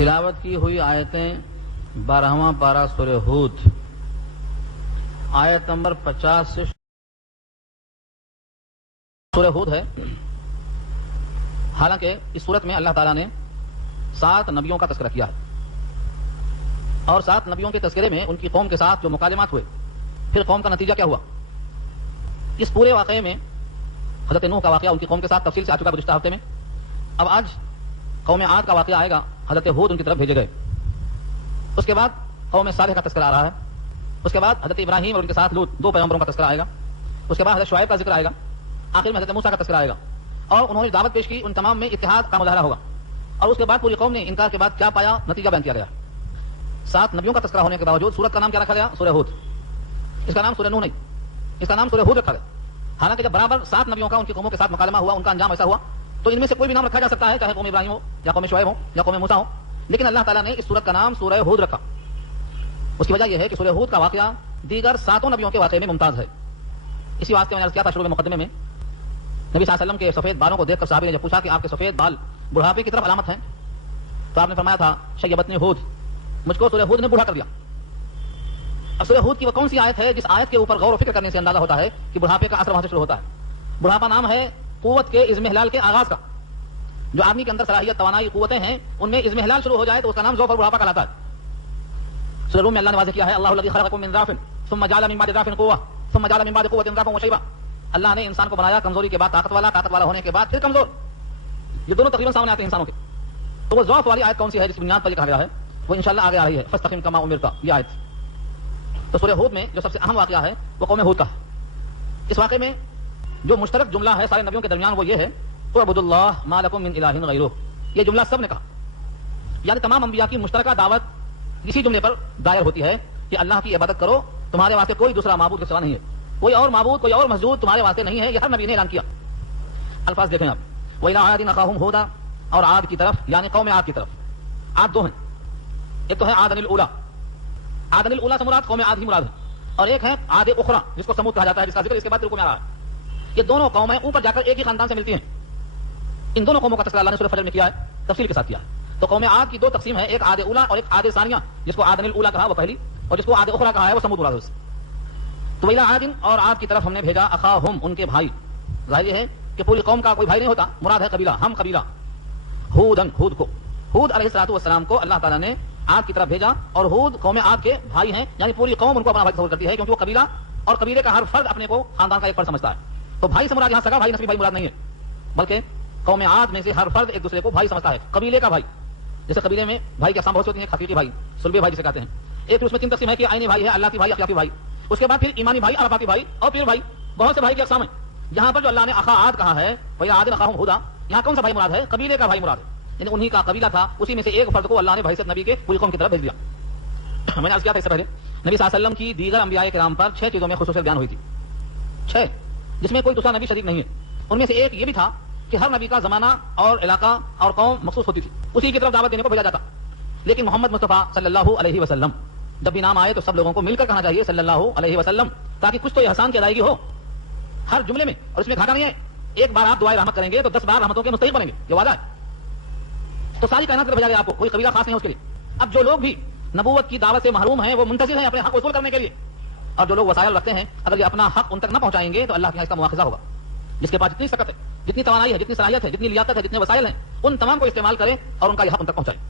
تلاوت کی ہوئی آیتیں 12واں پارہ سورہ ہود آیت نمبر 50 سے سورہ ہود ہے۔ حالانکہ اس صورت میں اللہ تعالیٰ نے 7 نبیوں کا تذکرہ کیا ہے، اور 7 نبیوں کے تذکرے میں ان کی قوم کے ساتھ جو مکالمات ہوئے، پھر قوم کا نتیجہ کیا ہوا، اس پورے واقعے میں حضرت نوح کا واقعہ ان کی قوم کے ساتھ تفصیل سے آ چکا گزشتہ ہفتے میں۔ اب آج قوم عاد کا واقعہ آئے گا، حضرت ہود ان کی طرف بھیجے گئے۔ اس کے بعد قوم صالح کا تذکرہ آ رہا ہے، اس کے بعد حضرت ابراہیم اور ان کے ساتھ لوط 2 پیغمبروں کا تذکرہ آئے گا، اس کے بعد حضرت شعیب کا ذکر آئے گا، آخر میں حضرت موسیٰ کا تذکرہ آئے گا، اور انہوں نے دعوت پیش کی، ان تمام میں اتحاد کا مظاہرہ ہوگا، اور اس کے بعد پوری قوم نے انکار کے بعد کیا پایا، نتیجہ بیان کیا گیا۔ 7 نبیوں کا تذکرہ ہونے کے باوجود سورت کا نام کیا رکھا گیا؟ سورہ ہود۔ اس کا نام سورہ نوح نہیں، اس کا نام سورہ ہود رکھا گیا۔ حالانکہ جب برابر 7 نبیوں کا ان کی قوموں کے ساتھ مکالمہ ہوا، ان کا انجام ایسا ہوا، تو ان میں سے کوئی بھی نام رکھا جا سکتا ہے، چاہے قوم ابراہیم ہو یا قوم شعیب ہو یا قوم موسیٰ ہو، لیکن اللہ تعالیٰ نے اس سورت کا نام سورہ ہود رکھا۔ اس کی وجہ یہ ہے کہ سورہ ہود کا واقعہ دیگر 7 نبیوں کے واقعے میں ممتاز ہے۔ اسی واسطے میں نے عرض کیا تھا شروع میں مقدمے میں، نبی صلی اللہ علیہ وسلم کے سفید بالوں کو دیکھ کر صحابی نے جب پوچھا کہ آپ کے سفید بال بڑھاپے کی طرف علامت ہیں، تو آپ نے فرمایا تھا شیبتنی ہود، مجھ کو سورہ ہود نے بوڑھا کر دیا۔ اب سورہ ہود کی وہ کون سی آیت ہے جس آیت کے اوپر غور و فکر کرنے سے اندازہ ہوتا ہے کہ بڑھاپے کا اثر وہاں سے شروع ہوتا ہے۔ بڑھاپا نام ہے قوت کے اضمحلال کے آغاز کا۔ جو آدمی کے اندر صلاحیت، توانائی، قوتیں ہیں، ان میں اضمحلال شروع ہو جائے تو اس کا نام ضعف اور بڑھاپا کہلاتا ہے۔ سورہ روم میں اللہ نے واضح کیا ہے، اللہ الذی خلقکم من ضعف ثم جعل من بعد ضعف قوة ثم جعل من بعد قوة ضعفا وشیبا۔ اللہ نے انسان کو بنایا کمزوری کے بعد طاقت والا، طاقت والا ہونے کے بعد پھر کمزور۔ یہ دونوں تقریباً سامنے آتے ہیں انسانوں کے۔ تو وہ ضعف والی آیت کون سی ہے جس کی بنیاد پر یہ کہا گیا ہے، وہ انشاءاللہ آگے آ رہی ہے، فاستقم کما امرت، یہ آیت۔ تو سورہ ہود میں جو سب سے اہم واقعہ ہے وہ قوم ہود کا ہے۔ اس واقعے میں جو مشترک جملہ ہے سارے نبیوں کے درمیان وہ یہ ہے، اعبدوا اللہ ما لکم من الہ غیرہ۔ یہ جملہ سب نے کہا، یعنی تمام انبیاء کی مشترکہ دعوت اسی جملے پر دائر ہوتی ہے کہ اللہ کی عبادت کرو، تمہارے واسطے کوئی دوسرا معبود کے سوا نہیں ہے، کوئی اور معبود، کوئی اور مسجود تمہارے واسطے نہیں ہے۔ یہ ہر نبی نے اعلان کیا۔ الفاظ دیکھیں آپ، وَإِلَىٰ عَادٍ أَخَاهُمْ هُودًا، اور عاد کی طرف، یعنی قوم عاد کی طرف۔ عاد 2 ہیں، ایک تو ہے عاد الاولیٰ، عاد الاولیٰ سے مراد قوم عاد ہی مراد ہے، اور ایک ہے عاد اخریٰ جس کو سمود کہا جاتا ہے، جس کا ذکر اس کے بعد رکو میں آ رہا ہے۔ یہ دونوں قومیں اوپر جا کر ایک ہی خاندان سے ملتی ہیں۔ ان دونوں قوموں کا تذکرہ اللہ نے سورہ فجر میں کیا ہے، تفصیل کے ساتھ کیا ہے۔ تو قوم عاد کی 2 تقسیم ہے، ایک عاد اولیٰ اور ایک عاد ثانیہ، جس کو عاد الاولیٰ کہا وہ پہلی، اور جس کو عاد اخریٰ کہا ہے وہ سمود مراد ہے۔ تو ویلا عاد، اور عاد کی طرف ہم نے بھیجا اخاہم، ان کے بھائی۔ ظاہر یہ ہے کہ پوری قوم کا کوئی بھائی نہیں ہوتا، مراد ہے قبیلہ، ہم قبیلہ۔ ہودن، ہود کو، ہود علیہ الصلوۃ والسلام کو اللہ تعالیٰ نے عاد کی طرف بھیجا، اور ہود قوم عاد کے بھائی ہیں، یعنی پوری قوم ان کو اپنا بھائی تصور کرتی ہے، کیونکہ وہ قبیلہ اور قبیلے کا ہر فرد اپنے کو خاندان کا ایک فرد سمجھتا ہے۔ تو بھائی سے مراد یہاں سگا بھائی، نسبی بھائی مراد نہیں ہے، بلکہ قوم عاد میں سے ہر فرد ایک دوسرے کو بھائی سمجھتا ہے، قبیلے کا بھائی۔ جیسے قبیلے میں بھائی کی اقسام بہت ہوتی ہیں، حقیقی بھائی، سلبی بھائی جسے کہتے ہیں۔ ایک اس میں 3 تقسیم ہے کہ عینی بھائی ہے، اللہ کی بھائی، اخلاقی بھائی، اس کے بعد پھر ایمانی بھائی، عرفاتی بھائی، اور پھر بھائی، بہت سے بھائی کی اقسام ہیں۔ یہاں پر جو اللہ نے اخا عاد کہا ہے، وَإِلَىٰ عَادٍ أَخَاهُمْ هُودًا، یہاں کون سا بھائی مراد ہے؟ قبیلے کا بھائی مراد ہے، یعنی انہی کا قبیلہ تھا، اسی میں سے ایک فرد کو اللہ نے بحیثیت نبی کے پوری قوم کی طرف بھیج دیا۔ میں نے عرض کیا تھا اس سے پہلے، نبی صلی اللہ علیہ وسلم کی دیگر انبیاء کرام پر 6 چیزوں میں خصوصیت بیان ہوئی تھی، 6، جس میں کوئی دوسرا نبی شریک نہیں ہے۔ ان میں سے ایک یہ بھی تھا کہ ہر نبی کا زمانہ اور علاقہ اور قوم مخصوص ہوتی تھی، اسی کی طرف دعوت دینے کو بھیجا جاتا۔ لیکن محمد مصطفیٰ صلی اللہ علیہ وسلم جب بھی نام آئے تو سب لوگوں کو مل کر کہنا چاہیے صلی اللہ علیہ وسلم، تاکہ کچھ تو احسان کی ادائیگی ہو ہر جملے میں، اور اس میں گھاٹا نہیں ہے۔ ایک بار آپ دعائے رحمت کریں گے تو 10 بار رحمتوں کے مستحق بنیں گے، یہ وعدہ ہے۔ تو ساری کائنات کو بھیجا گیا آپ کو، کوئی قبیلہ خاص نہیں ہے اس کے لیے۔ اب جو لوگ بھی نبوت کی دعوت سے محروم ہیں وہ منتظر ہیں اپنے حق وصول کرنے کے لیے، اور جو لوگ وسائل رکھتے ہیں اگر یہ اپنا حق ان تک نہ پہنچائیں گے تو اللہ کے یہاں اس کا مواخذہ ہوگا۔ جس کے پاس جتنی سکت ہے، جتنی توانائی ہے، جتنی صلاحیت ہے، جتنی لیاقت ہے، جتنے وسائل ہیں، ان تمام کو استعمال کریں اور ان کا یہ حق ان تک پہنچائیں۔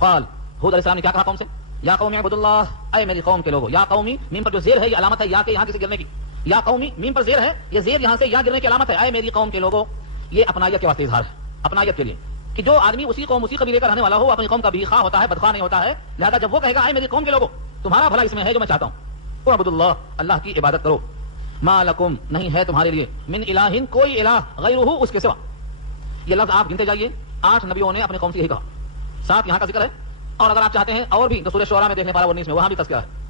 قال، ہود علیہ السلام نے کیا کہا قوم سے؟ یا قوم اعبدوا اللہ، اے میری قوم کے لوگوں۔ یا قومی، میم پر جو زیر ہے یہ علامت ہے یا کے یہاں کسی گرنے کی، یا قومی میم پر زیر ہے، یہ زیر یہاں سے یا گرنے کی علامت ہے، اے میری قوم کے لوگوں۔ یہ اپنائیت کے واسطے اظہار ہے، اپنائیت کے لیے، کہ جو آدمی اسی قوم اسی قبیلے کا رہنے والا ہو، اپنی قوم کا بھی خواہ ہوتا ہے، بدخواہ نہیں ہوتا ہے، لہذا جب وہ کہے گا اے میری قوم کے لوگوں، تمہارا بھلا اس میں ہے جو میں چاہتا ہوں، اعبدوا اللہ، اللہ کی عبادت کرو، ما لکم، نہیں ہے تمہارے لیے، من الہ، کوئی الہ، غیرہ، اس کے سوا۔ یہ لفظ آپ گنتے جائیے، 8 نبیوں نے اپنے قوم سے یہی کہا، 7 یہاں کا ذکر ہے، اور اگر آپ چاہتے ہیں اور بھی تو سورہ شعراء میں دیکھنے پارہ 19 میں وہاں بھی تذکرہ ہے۔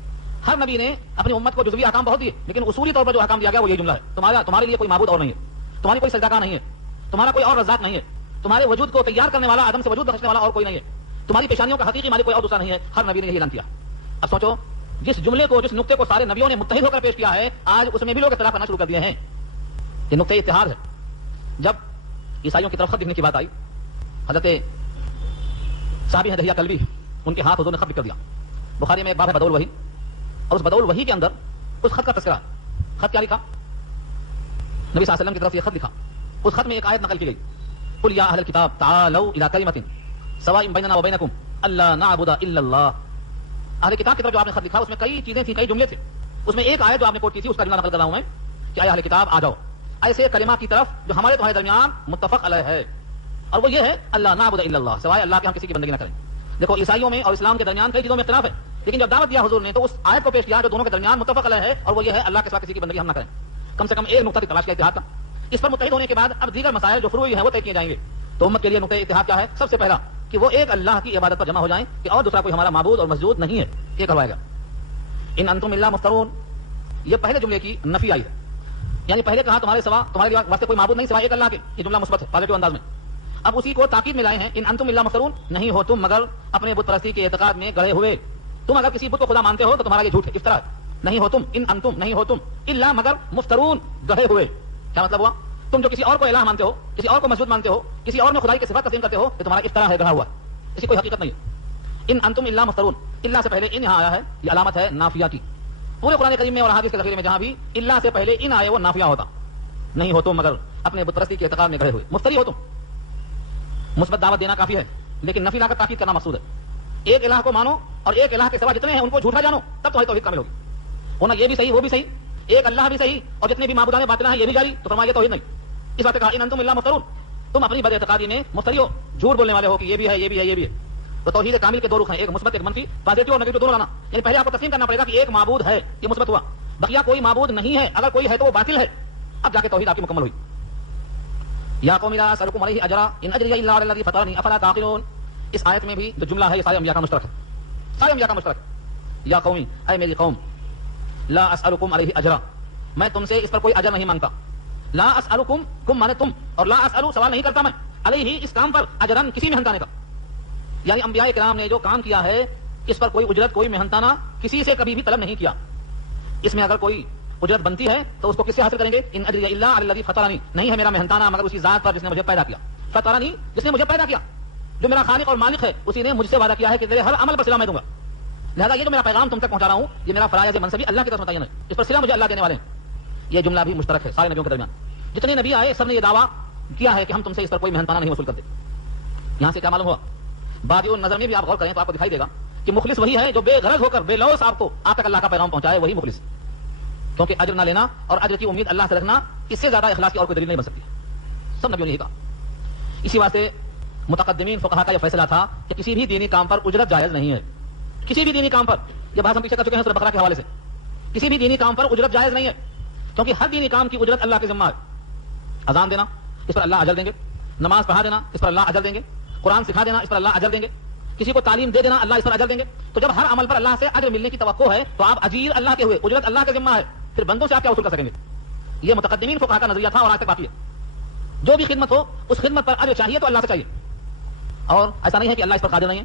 ہر نبی نے اپنی امت کو جزوی احکام بہت دیے، لیکن اصولی طور پر جو احکام دیا گیا وہ یہ جملہ ہے، تمہارے لیے کوئی معبود اور نہیں ہے، تمہاری کوئی سجدہ گاہ نہیں ہے، تمہارا کوئی اور رزاق نہیں ہے، تمہارے وجود کو تیار کرنے والا، عدم سے وجود بخشنے والا اور کوئی نہیں ہے، تمہاری پیشانیوں کا حقیقی مالک کوئی اور دوسرا نہیں ہے۔ ہر نبی نے یہی اعلان کیا۔ اب سوچو، جس جملے کو، جس نقطے کو سارے نبیوں نے متحد ہو کر پیش کیا ہے، آج اس میں بھی لوگ اختلاف کرنا شروع کر دیے ہیں۔ یہ نقطہ اتحاد ہے۔ جب عیسائیوں کی طرف خط لکھنے کی بات آئی، حضرت صحابی ہیں دہیا کلبی, ان کے ہاتھ حضور نے خط لکھ کر دیا. بخاری میں ایک باب ہے بدول وحی, اور اس بدول وحی کے اندر اس خط کا تذکرہ. خط کیا لکھا؟ نبی صلی اللہ علیہ وسلم کی طرف یہ خط لکھا. اس خط میں ایک آیت نقل کی گئی, قل یا اہل الکتاب تعالوا الی کلمۃ سواء بیننا وبینکم الا نعبد الا اللہ. اہل کتاب کی طرف جو آپ نے خط لکھا اس میں کئی چیزیں تھیں, کئی جملے تھے. اس میں ایک آیت جو آپ نے کوٹ کی تھی اس کا جملہ نقل کر رہا ہوں میں کہ اے اہل کتاب آ جاؤ ایسے کلمہ کی طرف جو ہمارے تمہارے درمیان متفق علیہ ہے, اور وہ یہ ہے اللہ نعبد الا اللہ, سوائے اللہ کے ہم کسی کی بندگی نہ کریں. دیکھو عیسائیوں میں اور اسلام کے درمیان کئی چیزوں میں اختلاف ہے, لیکن جب دعوت دیا حضور نے تو اس آیت کو پیش کیا جو دونوں کے درمیان متفق علیہ ہے, اور وہ یہ ہے اللہ کے سوا کسی کی بندگی ہم نہ کریں. کم سے کم ایک نقطہ کی تلاش کیا اتحاد کا. اس پر متحد ہونے کے بعد اب دیگر مسائل جو فروعی ہیں وہ طے کیے جائیں گے. تو امت کے لیے نقطہ اتحاد کیا ہے؟ سب سے پہلا کہ وہ ایک اللہ کی عبادت پر جمع ہو جائیں کہ اور دوسرا کوئی ہمارا معبود اور مسجود نہیں ہے. یہ کروائے گا. ان انتم الا مفترون, یہ پہلے جملے کی نفی آئی ہے, یعنی پہلے کہا تمہارے سوا تمہارے واسطے کوئی معبود نہیں سوائے ایک اللہ کے. یہ جملہ مثبت ہے پازیٹو انداز میں. اب اسی کو تاکید میں لائے ہیں, ان انتم الا مفترون, نہیں ہو تم مگر اپنے بت پرستی کے اعتقاد میں گڑے ہوئے. تم اگر کسی بت کو خدا مانتے ہو تو تمہارا یہ جھوٹ ہے, افطرا. نہیں ہو تم, ان انتم نہیں ہو تم, الا مگر مفترون, گڑھے ہوئے. کیا مطلب ہوا؟ تم جو کسی اور کو الہ مانتے ہو, کسی اور کو مسجود مانتے ہو, کسی اور میں خدائی کی صفات تسلیم کرتے ہو, یہ تمہارا افطرا ہے, گڑھا ہوا. اسی کوئی حقیقت نہیں ہے. ان انتم الا مفترون, الا سے پہلے ان یہاں آیا ہے, یہ علامت ہے نافیہ کی. پورے قرآن کریم میں اور حدیث کے ذخیرے میں جہاں بھی الا سے پہلے ان آئے وہ نافیہ ہوتا. نہیں ہو تم مگر اپنے بت پرستی کے اعتقاد میں گڑھے ہوئے, مفتری ہو تم. مثبت دعوت دینا کافی ہے, لیکن نفی لا کر تاکید کرنا مقصود ہے. ایک الہ کو مانو اور ایک الہ کے سوا جتنے ہیں ان کو جھوٹا جانو, تب تو توحید کامل ہوگی. ہونا یہ بھی صحیح وہ بھی صحیح, ایک اللہ بھی صحیح اور جتنے بھی معبودان باطل ہیں یہ بھی جاری, تو فرمایا یہ توحید نہیں. اس بات کہا ان انتم الا مفترون, تم اپنی بد اعتقادی میں مفتری ہو, جھوٹ بولنے والے ہو کہ یہ بھی ہے یہ بھی ہے یہ بھی ہے. تو توحید کامل کے دو رخ ہیں, ایک مثبت ایک منفی, پازیٹو اور نیگیٹو دونوں لانا. یعنی پہلے آپ کو تسلیم کرنا پڑے گا کہ ایک معبود ہے, یہ مثبت ہوا. بقیہ کوئی معبود نہیں ہے, اگر کوئی ہے تو وہ باطل ہے. اب جا کے توحید آپ کی مکمل ہوئی. یا قوم لا اسالکم علیہ اجرا ان اجری الا علی الذی فطرنی افلا تعقلون. اس آیت میں بھی جو جملہ ہے یہ سارے انبیاء کا مشترک ہے, سارے انبیاء کا مشترک. یا قومی, اے میری قوم, لا اسالکم علیہ اجرا, میں تم سے اس پر کوئی اجر نہیں مانگتا. لا اسالکم, کم مانے تم, اور لا اسالو سوال نہیں کرتا میں, علیہ اس کام پر, اجرن کسی محنتانے کا. یعنی انبیاء کرام نے جو کام کیا ہے اس پر کوئی اجرت کوئی محنتانہ کسی سے کبھی بھی طلب نہیں کیا. اس میں اگر کوئی اجرت بنتی ہے تو اس کو کس سے حاصل کریں گے؟ ان اجری الا علی الذی فطرنی, نہیں ہے میرا محنتانہ مگر اسی ذات پر جس نے مجھے پیدا کیا. فطرنی, جس نے مجھے پیدا کیا, جو میرا خالق اور مالک ہے, اسی نے مجھ سے وعدہ کیا ہے کہ تیرے ہر عمل پر صلہ میں دوں گا. لہذا یہ جو میرا پیغام تم تک پہنچا رہا ہوں یہ میرا فرائض منصبی اللہ کی طرف متعین ہے, اس پر صلہ مجھے اللہ دینے والے ہیں. یہ جملہ بھی مشترک ہے سارے نبیوں کے درمیان. جتنے نبی آئے سب نے یہ دعویٰ کیا ہے کہ ہم تم سے اس پر کوئی محنتانہ نہیں وصول کرتے. یہاں سے کیا معلوم ہوا؟ بادی النظر میں بھی آپ غور کریں تو آپ کو دکھائی دے گا کہ مخلص وہی ہے جو بے غرض ہو کر بے لوث آپ کو آپ تک اللہ کا پیغام پہنچائے, وہی مخلص. کیونکہ اجر نہ لینا اور اجر کی امید اللہ سے رکھنا, اس سے زیادہ اخلاص کی اور کوئی دلیل نہیں بن سکتی. سب نبیوں نے یہی کہا. اسی واسطے متقدمین فقہا کا یہ فیصلہ تھا کہ کسی بھی دینی کام پر اجرت جائز نہیں ہے. کسی بھی دینی کام پر, یہ بات ہم پیچھے کر چکے ہیں سورہ بقرہ کے حوالے سے, کسی بھی دینی کام پر اجرت جائز نہیں ہے, کیونکہ ہر دینی کام کی اجرت اللہ کے ذمہ ہے. اذان دینا اس پر اللہ اجر دیں گے, نماز پڑھا دینا اس پر اللہ اجر دیں گے, قرآن سکھا دینا اس پر اللہ اجر دیں گے, کسی کو تعلیم دے دینا اللہ اس پر اجر دیں گے. تو جب ہر عمل پر اللہ سے اجر ملنے کی توقع ہے تو آپ اجیر اللہ کے ہوئے, اجرت اللہ کے ذمہ ہے, پھر بندوں سے آپ کیا وصول کر سکیں گے؟ یہ متقدمین فقہا کا نظریہ تھا اور آج تک باقی ہے. جو بھی خدمت ہو اس خدمت پر اجر چاہیے تو اللہ سے چاہیے, اور ایسا نہیں ہے کہ اللہ اس پر قادر نہیں ہے.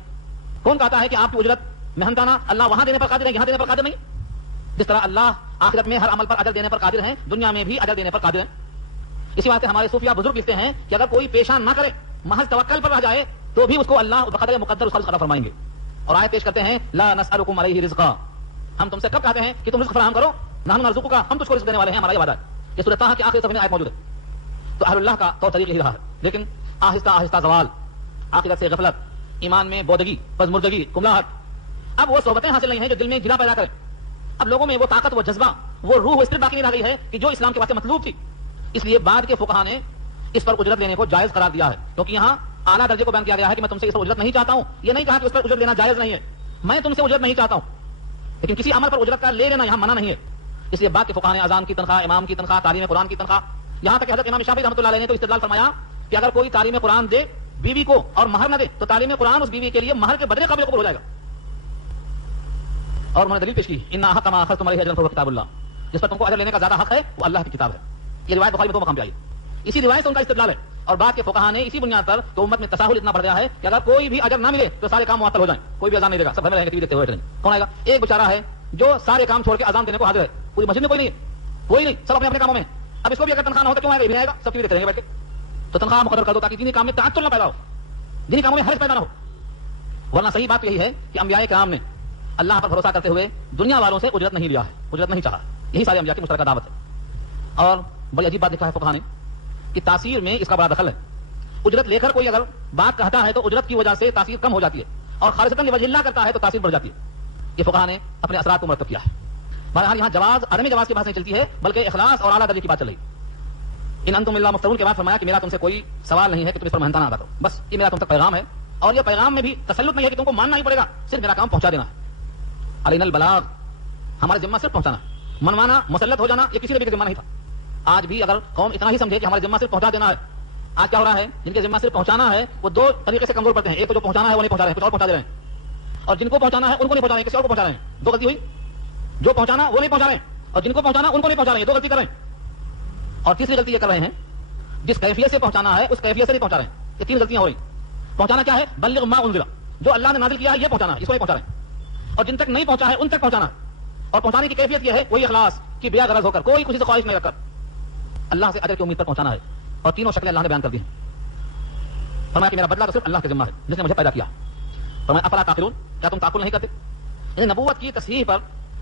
کون کہتا ہے کہ آپ کی اجرت محنتانہ اللہ وہاں دینے پر قادر ہے, یہاں دینے پر قادر نہیں؟ جس طرح اللہ آخرت میں ہر عمل پر اجر دینے پر قادر ہیں, دنیا میں بھی اجر دینے پر قادر ہیں. اسی واسطے ہمارے صوفیہ بزرگ لکھتے ہیں کہ اگر کوئی پیشان نہ کرے, محض توکل پر رہ جائے, تو بھی اس کو اللہ بقدر مقدر اس کا رزق عطا فرمائیں گے. اور آیت پیش کرتے ہیں لا نسألکم علیہ رزقا, ہم تم سے کب کہتے ہیں کہ تم رزق فراہم کرو؟ نحن نرزقک, ہم تجھ کو رزق دینے والے ہیں, ہمارا یہ وعدہ ہے. یہ سورۃ طٰ کے آخری صفحے میں آیت موجود ہے. تو اہل اللہ کا طور طریقہ ہی رہا ہے, لیکن آہستہ آہستہ زوال, عاقبت سے غفلت, ایمان میں بودگی, پزمردگی, کملاہٹ. اب وہ صحبتیں حاصل نہیں ہیں جو دل میں گرا پیدا کریں. اب لوگوں میں وہ طاقت, وہ جذبہ, وہ روح, وہ اسپرٹ باقی نہیں رہ گئی ہے کہ جو اسلام کے واسطے مطلوب تھی. اس لیے بعد کے فقہا نے اس پر اجرت لینے کو جائز قرار دیا ہے, کیونکہ یہاں اعلیٰ درجے کو بیان کیا گیا ہے کہ میں تم سے اس پر اجرت نہیں چاہتا ہوں. یہ نہیں کہا کہ اس پر اجرت لینا جائز نہیں ہے, میں تم سے اجرت نہیں چاہتا ہوں, لیکن کسی عمل پر اجرت کا لے لینا یہاں منع نہیں ہے. اس لیے بعد کے فقہا نے اذان کی تنخواہ, امام کی تنخواہ, تعلیم قرآن کی تنخواہ, یہاں تک کہ حضرت امام شافعی رحمۃ اللہ علیہ نے تو استدلال فرمایا کہ اگر کوئی تعلیم قرآن دے بیوی کو اور مہر نہ دے تو تعلیم قرآن اس بیوی کے لیے مہر کے بدلے قابل قبول ہو جائے گا. اور انہوں نے دلیل پیش کی ان حق ما اخذتم علیہ اجرا فهو کتاب اللہ, جس پر تم کو اجر لینے کا زیادہ حق ہے وہ اللہ کی کتاب ہے. یہ روایت بخاری میں دو مقام پہ آئی, اسی روایت سے ان کا استدلال ہے. اور بعد کے فقہا نے اسی بنیاد پر تو امت میں تساہل اتنا بڑھ گیا ہے کہ اگر کوئی بھی اجر نہ ملے تو سارے کام معطل ہو جائیں, کوئی بھی اذان نہیں دے گا, سب گھر میں رہیں گے, ٹی وی دیکھتے ہوئے رہیں گے. کون آئے گا؟ ایک بیچارہ ہے جو سارے کام چھوڑ کے اذان دینے کو حاضر ہے, پوری مسجد میں کوئی نہیں ہے, کوئی نہیں, سب اپنے اپنے کاموں میں. اب اس کو بھی اگر تنخواہ نہ ہو تو کیوں آئے گا؟ یہ بھی آئے گا, سب ٹی وی دیکھتے رہیں گے بیٹھ کے. تو تنخواہ مقرر کر دو تاکہ دینی کام میں تعطل نہ پیدا ہو, دینی کاموں میں حرج پیدا نہ ہو. ورنہ صحیح بات یہی ہے کہ انبیاء کرام نے اللہ پر بھروسہ کرتے ہوئے دنیا والوں سے اجرت نہیں لیا ہے، اجرت نہیں چاہا. یہی سارے انبیاء کی مشترکہ دعوت ہے. اور بڑی عجیب بات لکھا ہے فقہا نے کہ تاثیر میں اس کا بڑا دخل ہے. اجرت لے کر کوئی اگر بات کہتا ہے تو اجرت کی وجہ سے تاثیر کم ہو جاتی ہے، اور خالصتاً لوجہ اللہ کرتا ہے تو تاثیر بڑھ جاتی ہے. یہ فقہا نے اپنے اثرات کو مرتب کیا ہے. بہرحال یہاں جواز عدم جواز کی بات نہیں چلتی ہے، بلکہ اخلاص اور اعلیٰ درجے کی بات چل رہی ہے. ان انتم الا مفترون کے بعد فرمایا کہ میرا تم سے کوئی سوال نہیں ہے کہ تم اس پر محنتانہ ادا کرو، بس یہ میرا تم تک پیغام ہے. اور یہ پیغام میں بھی تسلط نہیں ہے کہ تم کو ماننا ہی پڑے گا، صرف میرا کام پہنچا دینا ہے. علینا البلاغ، ہمارے ذمہ صرف پہنچانا. منوانا مسلط ہو جانا یہ کسی نبی کا ذمہ نہیں تھا. آج بھی اگر قوم اتنا ہی سمجھے کہ ہمارے ذمہ صرف پہنچا دینا ہے. آج کیا ہو رہا ہے، جن کے ذمہ صرف پہنچانا ہے وہ دو طریقے سے کمزور پڑتے ہیں. ایک تو جو پہنچانا ہے وہ نہیں پہنچا رہے ہیں، کچھ اور پہنچا دے رہے ہیں. اور جن کو پہنچانا ہے ان کو نہیں پہنچا رہے ہیں، کسی اور کو پہنچا رہے ہیں. دو غلطی ہوئی. جو پہنچانا وہ نہیں پہنچا رہے ہیں، اور جن کو پہنچانا ان کو نہیں پہنچا رہے ہیں. دو غلطی کر رہے ہیں. اور تیسری غلطی یہ کر رہے ہیں، جس کیفیت سے پہنچانا ہے اس کیفیت سے نہیں پہنچا رہے ہیں. یہ تین غلطیاں ہو رہی. پہنچانا کیا ہے، بلغ ما انزل، جو اللہ نے نازل کیا ہے یہ پہنچانا ہے، اس کو نہیں پہنچا رہے ہیں. اور جن تک نہیں پہنچا ہے ان تک پہنچانا ہے. اور پہنچانے کی کیفیت یہ ہے وہی اخلاص کی بیا غرض ہو کر، کوئی کسی سے خواہش نہیں رکھ کر اللہ سے اجر کی امید پر پہنچانا ہے. اور تینوں شکلیں اللہ نے بیان کر دی ہیں. فرمایا کہ میرا بدلہ تو صرف اللہ کے ذمہ ہے جس نے مجھے پیدا کیا. فرمایا افلا تعقلون، کیا تم تعقل نہیں کرتے؟ یعنی نبوت کی تصحیح پر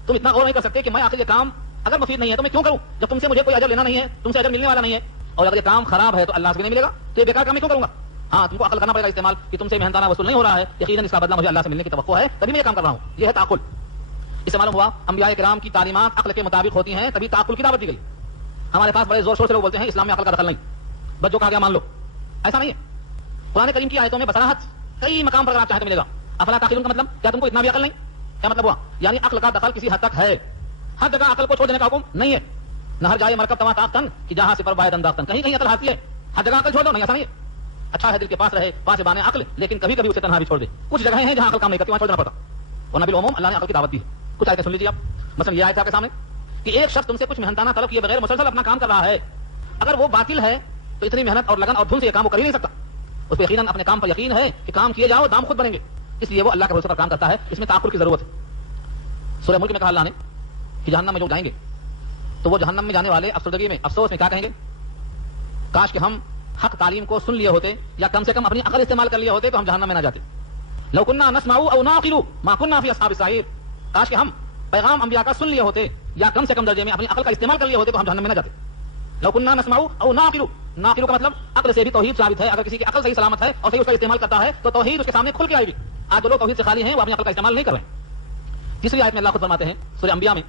تم اتنا غور نہیں کر سکتے کہ میں آخر یہ کام اگر مفید نہیں ہے تو میں کیوں کروں، جب تم سے مجھے کوئی اجر لینا نہیں ہے، تم سے اجر ملنے والا نہیں ہے. اور اگر یہ کام خراب ہے تو اللہ سے بھی نہیں ملے گا، تو یہ بیکار کام میں کیوں کروں گا. ہاں تم کو عقل کرنا پڑے گا استعمال کہ تم سے محنتانہ وصول نہیں ہو رہا ہے، یقیناً اس کا بدلہ مجھے اللہ سے ملنے کی توقع ہے، تبھی میں یہ کام کر رہا ہوں. یہ ہے تعقل. اس سے معلوم ہوا انبیاء کرام کی تعلیمات عقل کے مطابق ہوتی ہیں، تبھی تعقل کی دعوت دی گئی. ہمارے پاس بڑے زور شور سے لوگ بولتے ہیں اسلام میں عقل کا دخل نہیں، بس جو کہا گیا مان لو. ایسا نہیں ہے. قرآن کریم کی آیتوں میں بصراحت کئی مقام پر اگر آپ چاہیں تو ملے گا. افلا تعقلون کا مطلب کیا تم کو اتنا بھی عقل نہیں؟ کیا مطلب ہوا؟ یعنی عقل کا دخل کسی حد تک ہے، ہر جگہ عقل کو چھوڑ دینے کا حکم نہیں ہے. نہ ہر جائے مرکب تما تاختن کہ جہاں سے پر باید انداختن، کہیں کہیں عقل ہاتھی ہے، ہر جگہ عقل چھوڑ دو نہیں. ایسا نہیں ہے. اچھا ہے دل کے پاس رہے پاس بانے عقل، لیکن کبھی کبھی اسے تنہا بھی چھوڑ دے. کچھ جگہیں ہیں جہاں عقل کام نہیں کرتی، وہاں چھوڑنا پڑتا. اور نبی العموم اللہ نے عقل کی دعوت دی ہے. کچھ آیتیں سن لیجیے آپ. مثلا یہ آیت آپ کے سامنے کہ ایک شخص تم سے کچھ محنتانہ طلب کیے بغیر مسلسل اپنا کام کر رہا ہے، اگر وہ باطل ہے تو اتنی محنت اور لگن اور دھن سے یہ کام وہ کر ہی نہیں سکتا. اس کو یقیناً اپنے کام پر یقین ہے کہ کام کیے جاؤ دام خود بنیں گے، اس لیے وہ اللہ کے بھروسے پر کام کرتا ہے. اس میں تعقل کی ضرورت ہے. سورہ ملک میں کہا اللہ نے کہ جہنم میں جو جائیں گے تو وہ جہنم میں جانے والے افسردگی میں افسوس میں کیا کہیں گے، کاش کہ ہم حق تعلیم کو سن لیے ہوتے یا کم سے کم اپنی عقل استعمال کر لیے ہوتے تو ہم جہنم میں نہ جاتے. لو كنا نسمع او نعقل ما كنا في اصحاب السعير، کاش کہ ہم پیغام انبیاء کا سن لیے ہوتے یا کم سے کم درجے میں اپنی عقل کا استعمال کر لیے ہوتے تو ہم جہنم میں نہ جاتے. لو كنا نسمع او نعقل، ناقل کا مطلب عقل سے بھی توحید ثابت ہے. اگر کسی کی عقل صحیح سلامت ہے اور صحیح اس کا استعمال کرتا ہے تو توحید اس کے سامنے کھل کے آئے گی. آج جو لوگ توحید سے خالی ہیں وہ اپنی عقل کا استعمال نہیں کر رہے ہیں. تیسری آیت میں اللہ خود فرماتے ہیں سورہ انبیاء میں،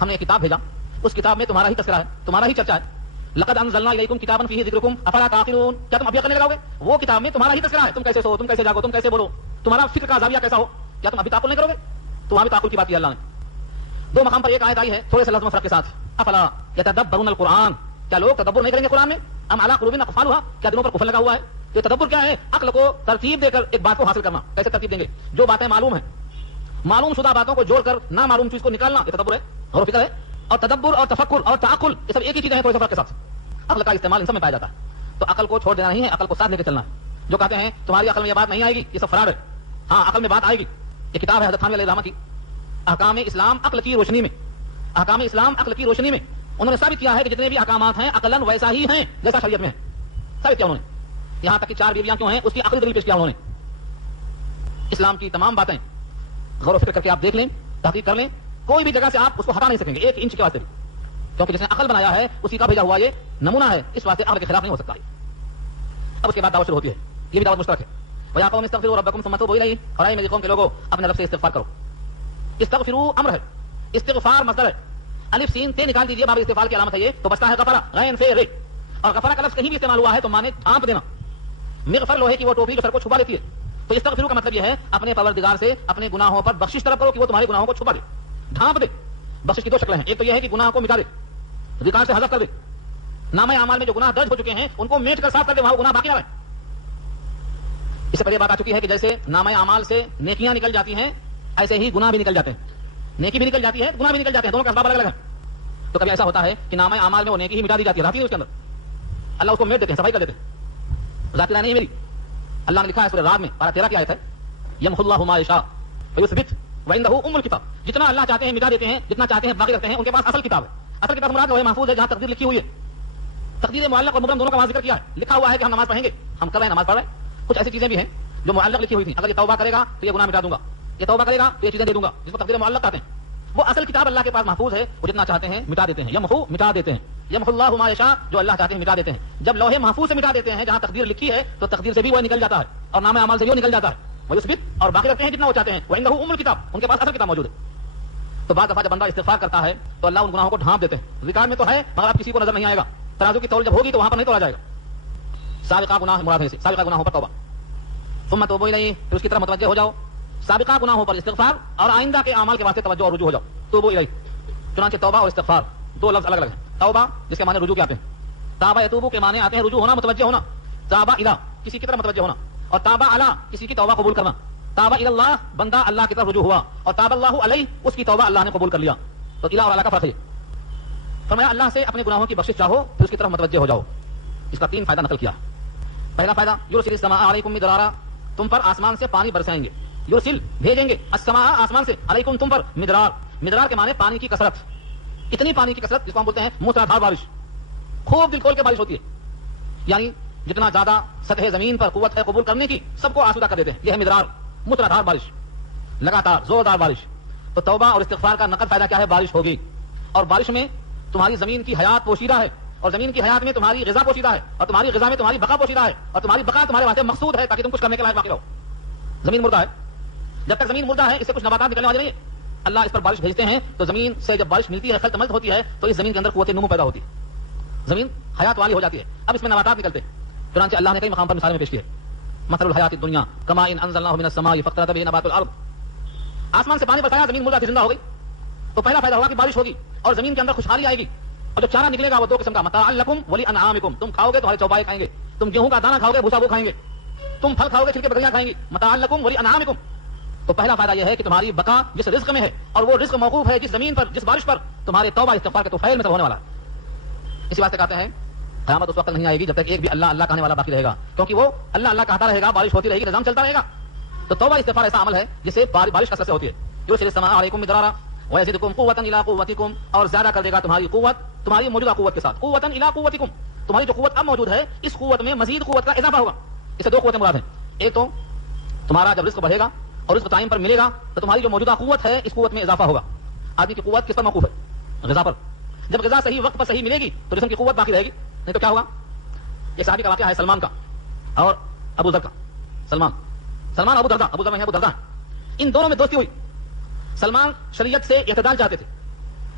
ہم نے ایک کتاب بھیجا، اس کتاب میں تمہارا ہی تذکرہ ہے، تمہارا ہی چرچا ہے. لقد انزلنا الیکم کتابا فیہ ذکرکم افلا تعقلون، کیا تم اب عقل نہیں لگاؤ گے؟ وہ کتاب میں تمہارا ہی تذکرہ ہے، تم کیسے سو، تم کیسے جاگو، تم کیسے بولو، تمہارا فکر کا زاویہ کیسا ہو، کیا تم ابھی تعقل نہیں کرو گے؟ تو وہاں بھی تعقل کی بات کی اللہ نے. دو مقام پر ایک آیت آئی ہے تھوڑے سے لفظ فرق کے ساتھ، افلا یتدبرون القرآن، کیا لوگ تدبر نہیں کریں گے قرآن میں؟ ام علی قلوب اقفالها، کیا دلوں پر قفل لگا ہوا ہے؟ یہ تدبر کیا ہے؟ عقل کو ترتیب دے کر ایک بات کو حاصل کرنا. کیسے ترتیب دیں گے؟ جو باتیں معلوم ہیں، معلوم شدہ باتوں کو جوڑ کر نہ معلوم چیز کو نکالنا، یہ تدبر ہے، غور و فکر ہے. اور تدبر اور تفکر اور تعقل یہ سب ایک ہی چیزیں ہیں، تھوڑے سے فرق کے ساتھ. عقل کا استعمال ان سب میں پایا جاتا ہے. تو عقل کو چھوڑ دینا نہیں ہے، عقل کو ساتھ لے کے چلنا ہے. جو کہتے ہیں تمہاری عقل میں یہ بات نہیں آئے گی، یہ سب فراڈ ہے. ہاں عقل میں بات آئے گی. یہ کتاب ہے حضرت تھانوی علیہ الرحمہ کی، احکام اسلام عقل کی روشنی میں. احکام اسلام عقل کی روشنی میں انہوں نے ثابت کیا ہے کہ جتنے بھی احکامات ہیں عقلاً ویسا ہی ہیں جیسا شریعت میں ہے. ثابت کیا انہوں نے. یہاں تک کہ 4 بیویاں کیوں ہیں اس کی عقلی دلیل پیش کیا انہوں نے. اسلام کی تمام باتیں غور و فکر کر کے آپ دیکھ لیں، تحقیق کر لیں، کوئی بھی جگہ سے آپ اس کو ہٹا نہیں سکیں گے 1 انچ کے واسطے بھی، کیونکہ جس نے عقل بنایا ہے اسی کا بھیجا ہوا یہ نمونہ ہے، اس واسطے عقل کے خلاف نہیں ہو سکتا. اب اس کے بعد دعوت شروع ہوتی ہے، یہ بھی دعوت مشترک ہے. وَيَا قَوْمِ اسْتَغْفِرُوا رَبَّكُمْ ثُمَّ تُوبُوا إِلَيْهِ، اور اے میری قوم کے لوگوں اپنے رب سے استغفار کرو. استغفروا امر ہے، استغفار مصدر ہے. الف سین تے نکال دیجیے، باب استفعال کی علامت ہے یہ، تو بچتا ہے غفرہ غین سے رے. اور غفرہ کا لفظ کہیں بھی استعمال ہوا ہے تو مانے ڈھانپ دینا. مغفر لوہے کی وہ ٹوپی جو سر کو چھپا دیتی ہے. تو استغفروا کا مطلب یہ ہے اپنے پروردگار سے اپنے گناہوں پر بخشش طلب کرو کہ وہ تمہارے گناہوں کو چھپا دے، ڈھانپ دے. بخشش کی 2 شکلیں ہیں، ایک تو یہ ہے کہ گناہ کو مٹا دے، ریکارڈ سے حذف کر دے. نامہ اعمال میں جو گناہ درج ہو چکے ہیں ان کو میٹ کر صاف کر دے، وہاں گناہ باقی نہ رہے. اس سے پہلے بات آ چکی ہے کہ جیسے نامہ اعمال سے نیکیاں نکل جاتی ہیں ایسے ہی گناہ بھی نکل جاتے ہیں. نیکی بھی نکل جاتی ہے، گناہ بھی نکل جاتے ہیں، دونوں کا اسباب الگ الگ ہیں. تو کبھی ایسا ہوتا ہے کہ نامہ اعمال میں وہ نیکی ہی مٹا دی جاتی ہے، رہتی ہے اس کے اندر، اللہ اس کو میٹ دیتے ہیں، صفائی کر دیتے ہیں. ذاتی نہیں ہے میری. اللہ نے لکھا ہے سورہ رعد میں 12-13 کی آیت ہے، یمحو اللہ ما یشاء ویثبت وعنده ام الکتاب. جتنا اللہ چاہتے ہیں مٹا دیتے ہیں، جتنا چاہتے ہیں باقی رکھتے ہیں. ان کے پاس اصل کتاب ہے. اصل کتاب مراد لوح محفوظ ہے جہاں تقدیر لکھی ہوئی ہے. تقدیر معلق اور مبرم دونوں کا وہاں ذکر کیا ہے. لکھا ہوا ہے کہ ہم نماز پڑھیں گے، ہم کر رہے ہیں، نماز پڑھ رہے ہیں. کچھ ایسی چیزیں بھی ہیں جو معلق لکھی ہوئی تھی. اگر یہ توبہ کرے گا تو یہ گناہ مٹا دوں گا, یہ توبہ کرے گا تو یہ چیزیں دے دوں گا, جس کو تقدیر معلق کہتے ہیں. وہ اصل کتاب اللہ کے پاس محفوظ ہے, وہ جتنا چاہتے ہیں مٹا دیتے ہیں. یمحو مٹا دیتے ہیں, یمحو اللہ ما یشاء, جو اللہ چاہتے ہیں مٹا دیتے ہیں. جب لوح محفوظ سے مٹا دیتے ہیں, جہاں تقدیر لکھی ہے تو تقدیر سے بھی وہ نکل جاتا ہے اور نام اعمال سے بھی وہ نکل جاتا ہے. وہ یثبت, اور باقی رکھتے ہیں جتنا وہ چاہتے ہیں. وعنده ام الکتاب, ان کے پاس اصل کتاب موجود ہے. تو بعض دفعہ جب بندہ استغفار کرتا ہے تو اللہ ان گناہوں کو ڈھانپ دیتے ہیں. ذکر میں تو ہے مگر آپ کسی کو نظر نہیں آئے گا. ترازو کی تول جب ہوگی تو وہاں پر نہیں تولا جائے گا. سابقہ گناہ مراد ہے, سابقہ گناہوں پر توبہ. ثم توبوا الیہ, پھر اس کی طرف متوجہ ہو جاؤ. سابقہ گناہوں پر استغفار اور آئندہ کے اعمال کے واسطے توجہ اور رجوع ہو جاؤ. توبوا الیہ, چنانچہ توبہ اور استغفار دو لفظ الگ الگ ہیں. توبہ جس کے معنی رجوع کے آتے ہیں, تابہ یتوبو کے معنی آتے ہیں رجوع ہونا, متوجہ ہونا. تابہ الی, کسی کی طرف متوجہ ہونا, اور تابہ علی, کسی کی توبہ قبول کرنا. تابہ الی اللہ, بندہ اللہ کی طرف رجوع ہوا, اور تابہ اللہ علیہ, اس کی توبہ اللہ نے قبول کر لیا. تو الی اور علی کا فرق ہے. فرمایا اللہ سے اپنے گناہوں کی بخشش چاہو, پھر اس کی طرف متوجہ ہو جاؤ. اس کا 3 فائدہ نقل کیا. پہلا فائدہ, یرسل السماء علیکم مدرارا, تم پر آسمان سے پانی برسائیں گے. یرسل, بھیجیں گے, السماء, آسمان سے, علیکم, تم پر, مدرار, مدرار کے معنی پانی کی کثرت. اتنی پانی کی کثرت جس کو ہم بولتے ہیں موسلادھار بارش, خوب دل کھول کے بارش ہوتی ہے. یعنی جتنا زیادہ سطح زمین پر قوت ہے قبول کرنے کی, سب کو آسودہ کر دیتے ہیں. یہ ہے مدرار, موسلادھار بارش, لگاتار زوردار بارش. تو توبہ اور استغفار کا نقد فائدہ کیا ہے؟ بارش ہوگی, اور بارش میں تمہاری زمین کی حیات پوشیدہ ہے, اور زمین کی حیات میں تمہاری غذا پوشیدہ ہے, اور تمہاری غذا میں تمہاری بقا پوشیدہ ہے, اور تمہاری بقا تمہارے واسطے مقصود ہے تاکہ تم کچھ کرنے کے لائق باقی رہو. زمین مردہ ہے, جب تک زمین مردہ ہے اس سے کچھ نباتات نکلنے والے نہیں ہے. اللہ اس پر بارش بھیجتے ہیں تو زمین سے جب بارش ملتی ہے, خلق ملت ہوتی ہے, تو اس زمین کے اندر قوت نمو پیدا ہوتی ہے, زمین حیات والی ہو جاتی ہے. اب اس میں نباتات نکلتے ہیں. چنانچہ اللہ نے کئی مقام پر مثالیں پیش کی ہے. مثل الحیات الدنیا کماء انزلناه من السماء فاختلط به نبات الارض, آسمان سے پانی برسایا, زمین مردہ تھی زندہ ہو گئی. تو پہلا فائدہ ہوگا کہ بارش ہوگی اور زمین کے اندر خوشحالی آئے گی. اور جو چارہ نکلے گا وہ 2 قسم کا, متاع لکم ولانعامکم, تم کھاؤ گے تمہارے چوپائے کھائیں گے. تم گیہوں کا دانہ کھاؤ گے, بھوسا وہ کھائیں گے. تم پھل کھاؤ گے, چھلکے بکریاں کھائیں گی. متاع لکم ولانعامکم. تو پہلا فائدہ یہ ہے کہ تمہاری بقا جس رزق میں ہے, اور وہ رزق موقوف ہے جس زمین پر, جس بارش پر, تمہارے توبہ استغفار کے طفیل میں سے ہونے والا ہے. اسی واسطے کہتے ہیں قیامت اس وقت نہیں آئے گی جب تک ایک بھی اللہ اللہ کہنے والا باقی رہے گا, کیونکہ وہ اللہ اللہ کہتا رہے گا, بارش ہوتی رہے گی, نظام چلتا رہے گا. تو توبہ استغفار ایسا عمل ہے جسے بارش کثرت سے ہوتی ہے. یرسل السماء علیکم مدرارا ویزدکم قوۃ الی قوتکم, اور زیادہ کر دے گا تمہاری قوت تمہاری موجودہ قوت کے ساتھ. قوۃ الی قوتکم, تمہاری جو قوت اب موجود ہے اس قوت میں مزید قوت کا اضافہ ہوگا. اس سے 2 قوتیں مراد ہیں. ایک تو تمہارا جب رزق بڑھے گا اور رزق ٹائم پر ملے گا تو تمہاری جو موجودہ قوت ہے اس قوت میں اضافہ ہوگا. آدمی کی قوت کس پر موقوف ہے؟ غذا پر. جب غذا صحیح وقت پر صحیح ملے گی تو جسم کی قوت باقی رہے گی, نہیں تو کیا ہوگا؟ یہ صحابی کا واقعہ ہے سلمان کا اور ابو ذر کا. سلمان ابو دردہ, ابو ذر میں ابو دردہ, ان دونوں میں دوستی ہوئی. سلمان شریعت سے اعتدال چاہتے تھے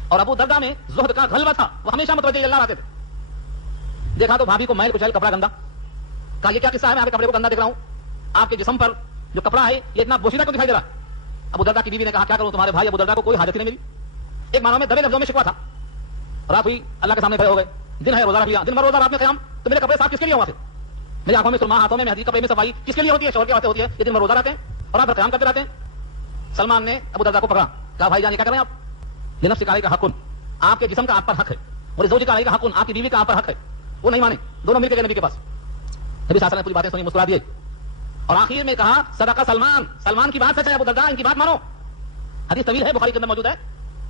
اور ابو دردہ میں زہد کا غلبہ تھا, وہ ہمیشہ متوجہ اللہ رہتے تھے. دیکھا تو بھابھی کو میل کچیل, کپڑا گندا, کہا یہ کیا قصہ ہے, میں آپ کے کپڑے کو گندا دیکھ رہا ہوں, آپ کے جسم پر جو کپڑا ہے یہ اتنا بوشیدہ کیوں دکھائی دے رہا ہے؟ ابو دردہ کی بیوی نے کہا کیا کروں, تمہارے بھائی ابو دردہ کو کوئی حاجت نہیں میری. ایک معنوں میں دبے لفظوں میں شکوا تھا. رات ہوئی, اللہ کے سامنے کھڑے ہو گئے, دن ہے روزہ رکھ لیا, دن بھر روزہ, رات میں قیام, تو میرے کپڑے صاف کس کے لیے ہوا تھے؟ میری آنکھوں میں سرما, ہاتھوں میں مہندی, کپڑے میں صفائی کس کے لیے ہوتی ہے؟ شوہر کے واسطے ہوتی ہے. یہ دن بھر روزہ رہتے ہیں اور رات بھر قیام کرتے رہتے ہیں. سلمان نے ابو دردہ کو پکڑا, کہا بھائی جان کیا کر رہے ہیں آپ؟ لنفسک کا علیک حق, آپ کے جسم کا آپ پر حق ہے, اور زوجک علیک حق, آپ کی بیوی کا آپ پر حق ہے. وہ نہیں مانے, دونوں مل کے گئے نبی کے پاس. نبی صلی اللہ علیہ وسلم نے پوری باتیں سنی, مسکرا دیے, اور آخر میں کہا صدقہ سلمان, سلمان کی بات سچ ہے, ابو دردہ ان کی بات مانو. حدیث طویل ہے, بخاری کے اندر موجود ہے.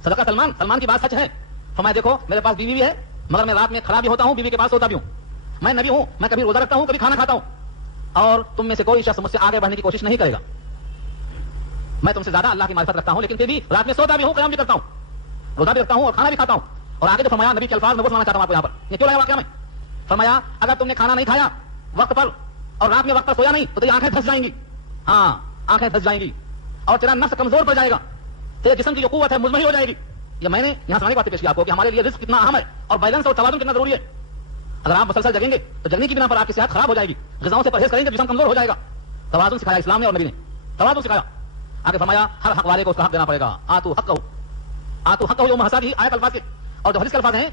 صدقہ سلمان, سلمان کی بات سچ ہے. فرمایا دیکھو میرے پاس بیوی بھی ہے, مگر میں رات میں کھڑا بھی ہوتا ہوں, بیوی کے پاس سوتا بھی ہوں. میں نبی ہوں, میں کبھی روزہ رکھتا ہوں, کبھی کھانا کھاتا ہوں, اور تم میں سے کوئی شخص مجھ سے آگے بڑھنے کی کوشش نہیں کرے گا. میں تم سے زیادہ اللہ کی معرفت رکھتا ہوں, لیکن پھر بھی رات میں سوتا بھی ہوں, قیام بھی کرتا ہوں, روزہ بھی رکھتا ہوں, اور کھانا بھی کھاتا ہوں. اور آگے جو فرمایا نبی کے الفاظ میں وہ سنانا چاہتا ہوں آپ کو یہاں پر, یہ کیوں لگا واقعہ میں. فرمایا اگر تم نے کھانا نہیں کھایا وقت پر اور رات میں وقت پر سویا نہیں تو تیری آنکھیں دھس جائیں گی. ہاں, آنکھیں دھس جائیں گی, اور تیرا نفس کمزور پڑ جائے گا, تیرے جسم کی جو قوت ہے مزمحل ہو جائے گی. یہ میں نے یہاں سنانے کی باتیں پیش کی آپ کو کہ ہمارے لیے رزق کتنا اہم ہے اور بیلنس اور توازن کتنا ضروری ہے. اگر آپ مسلسل جگیں گے تو جگنے کی بنا پر آپ کی صحت خراب ہو جائے گی. غذاؤں سے پرہیز کریں گے, جسم کمزور ہو جائے گا. توازن سکھایا اسلام نے اور نبی نے, توازن سکھایا. آگے فرمایا ہر حق والے کو اس کا حق دینا پڑے گا. آتو حق ہو یوم حسابہ, آیت الفاظ کے, اور جو حدیث کے الفاظ ہیں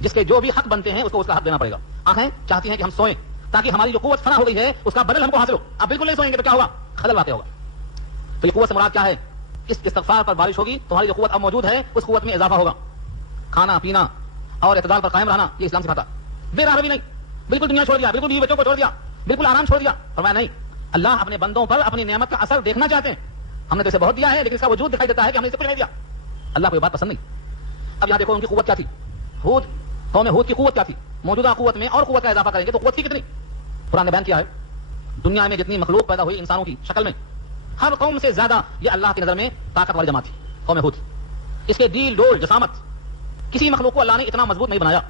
جس کے جو بھی حق بنتے ہیں اس کو اس کا حق دینا پڑے گا. آنکھیں چاہتی ہیں کہ ہم سوئیں تاکہ ہماری جو قوت فنا ہو گئی ہے اس کا بدل ہم کو حاصل ہو. آپ بالکل نہیں سوئیں گے تو کیا ہوگا؟ خلل واقع ہوگا. تو یہ قوت سے مراد کیا ہے؟ اس استغفار پر بارش ہوگی, تمہاری جو قوت اب موجود ہے اس قوت میں اضافہ ہوگا. کھانا پینا اور اعتدال پر قائم رہنا یہ اسلام سکھاتا. بے راہ بھی نہیں, بالکل دنیا چھوڑ دیا, بالکل بیوی بچوں کو چھوڑ دیا, بالکل آرام چھوڑ دیا. فرمایا نہیں, اللہ اپنے بندوں پر اپنی نعمت کا اثر دیکھنا چاہتے ہیں. ہم نے تو اسے بہت دیا ہے لیکن اس کا وجود دکھائی دیتا ہے کہ ہم نے اسے کچھ نہیں دیا. اللہ کو یہ بات پسند نہیں. اب یہاں دیکھو ان کی قوت کیا تھی. قوم ہود کی قوت کیا تھی, موجودہ قوت میں اور قوت کا اضافہ کریں گے تو قوت کی کتنی. قرآن نے بیان کیا ہے دنیا میں جتنی مخلوق پیدا ہوئی انسانوں کی شکل میں، ہر قوم سے زیادہ یہ اللہ کی نظر میں طاقت والی جماعت تھی قوم ہود۔ اس کے ڈیل ڈول جسامت، کسی مخلوق کو اللہ نے اتنا مضبوط نہیں بنایا۔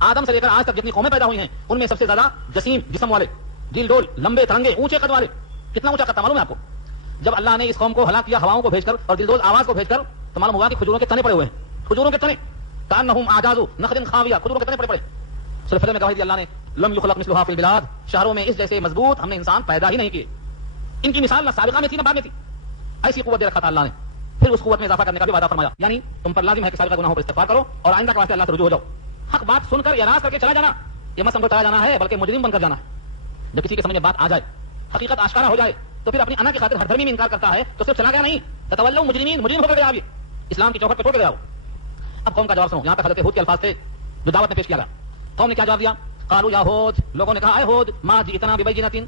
آدم سے لے کر آج تک جتنی قومیں پیدا ہوئی ہیں ان میں سب سے زیادہ جسیم جسم والے، ڈیل ڈول، لمبے ترنگے، اونچے قد والے۔ کتنا اونچا قد تھا معلوم ہے آپ کو؟ جب اللہ نے اس قوم کو ہلاک کیا ہواؤں کو بھیج کر اور دلدوز آواز کو بھیج کر، تو معلوم ہوا کہ کھجوروں کے تنے پڑے ہوئے ہیں، کھجوروں کے تنے، کانہم اعجاز نخل خاویہ، کھجوروں کے تنے پڑے۔ سورہ فجر میں گواہی دی اللہ نے، لم یخلق مثلها فی البلاد، شہروں میں اس جیسے مضبوط ہم نے انسان پیدا ہی نہیں کیے۔ ان کی مثال نہ سابقہ میں تھی نہ بعد میں تھی، ایسی قوت دے رکھا تھا اللہ نے۔ پھر اس قوت میں اضافہ کرنے کا بھی وعدہ فرمایا، یعنی تم پر لازم ہے کہ سابقہ گناہوں پر استغفار کرو اور آئندہ کے واسطے اللہ سے رجوع ہو جاؤ۔ حق بات سن کر اعراض کر کے چلا جانا، یہ مت سمجھو چلا جانا ہے، بلکہ مجرم بن کر جانا ہے۔ جب کسی کے سمجھ میں بات آ جائے، حقیقت آشکارا ہو جائے، تو پھر اپنی انا کی خاطر ہر دھرمی میں انکار کرتا ہے تو صرف چلا گیا نہیں، تتولوا مجرمین، مجرم ہو کر گیا اب یہ اسلام کی چوکھٹ پہ چھوڑ کے گیا۔ اب قوم کا جواب سنو، یہاں تک حضرت ہود کے الفاظ تھے جو دعوت میں پیش کیا گیا۔ قوم نے کیا جواب دیا؟ قالوا یا ہود، لوگوں نے کہا اے ہود، ما جئتنا ببینۃ،